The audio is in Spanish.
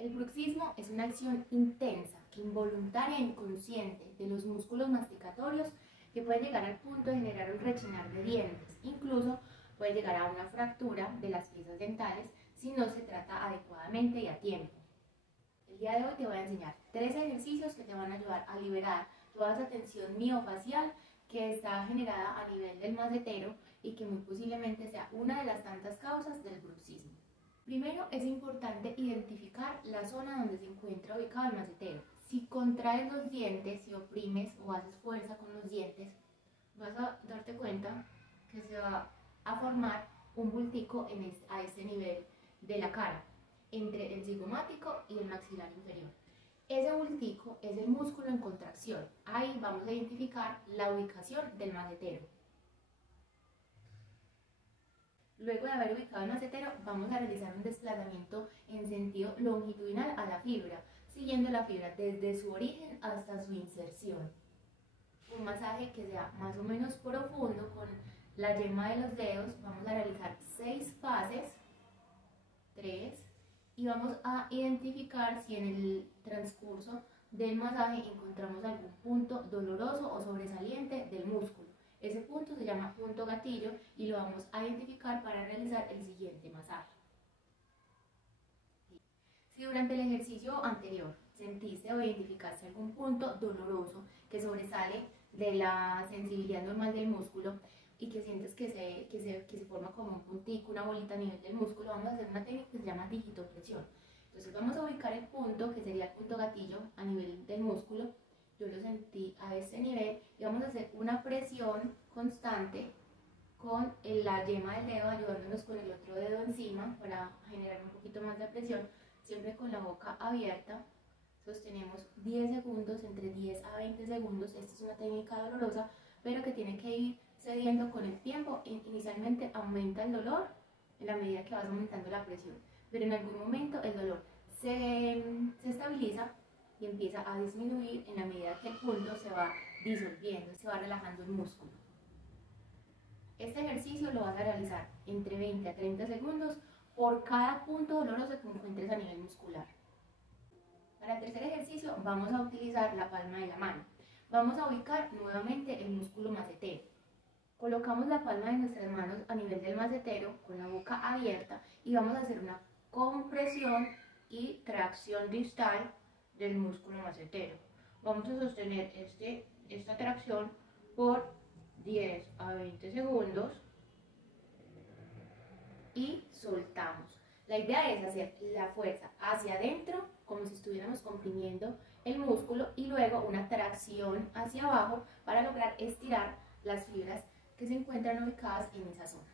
El bruxismo es una acción intensa, involuntaria e inconsciente de los músculos masticatorios que puede llegar al punto de generar un rechinar de dientes. Incluso puede llegar a una fractura de las piezas dentales si no se trata adecuadamente y a tiempo. El día de hoy te voy a enseñar 3 ejercicios que te van a ayudar a liberar toda esa tensión miofacial que está generada a nivel del macetero y que muy posiblemente sea una de las tantas causas del bruxismo. Primero, es importante identificar la zona donde se encuentra ubicado el macetero. Si contraes los dientes, si oprimes o haces fuerza con los dientes, vas a darte cuenta que se va a formar un bultico a este nivel de la cara, entre el cigomático y el maxilar inferior. Ese bultico es el músculo en contracción. Ahí vamos a identificar la ubicación del macetero. Luego de haber ubicado el macetero, vamos a realizar un desplazamiento en sentido longitudinal a la fibra, siguiendo la fibra desde su origen hasta su inserción. Un masaje que sea más o menos profundo con la yema de los dedos. Vamos a realizar 6 fases, 3, y vamos a identificar si en el transcurso del masaje encontramos algún punto doloroso o sobresaliente del músculo. Ese punto se llama punto gatillo y lo vamos a identificar para realizar el siguiente masaje. Si durante el ejercicio anterior sentiste o identificaste algún punto doloroso que sobresale de la sensibilidad normal del músculo y que sientes que se forma como un puntico, una bolita a nivel del músculo, vamos a hacer una técnica que se llama digitopresión. Entonces vamos a ubicar el punto, que sería el punto gatillo a nivel del músculo. Yo lo sentí a este nivel y vamos a hacer una presión constante con la yema del dedo, ayudándonos con el otro dedo encima para generar un poquito más de presión, siempre con la boca abierta. Sostenemos 10 segundos, entre 10 a 20 segundos. Esta es una técnica dolorosa, pero que tiene que ir cediendo con el tiempo. Inicialmente aumenta el dolor en la medida que vas aumentando la presión, pero en algún momento el dolor se estabiliza y empieza a disminuir en la medida que el punto se va disolviendo, se va relajando el músculo. Este ejercicio lo vas a realizar entre 20 a 30 segundos por cada punto doloroso que encuentres a nivel muscular. Para el tercer ejercicio vamos a utilizar la palma de la mano. Vamos a ubicar nuevamente el músculo macetero. Colocamos la palma de nuestras manos a nivel del macetero con la boca abierta y vamos a hacer una compresión y tracción distal del músculo macetero. Vamos a sostener esta tracción por 10 a 20 segundos y soltamos. La idea es hacer la fuerza hacia adentro, como si estuviéramos comprimiendo el músculo, y luego una tracción hacia abajo para lograr estirar las fibras que se encuentran ubicadas en esa zona.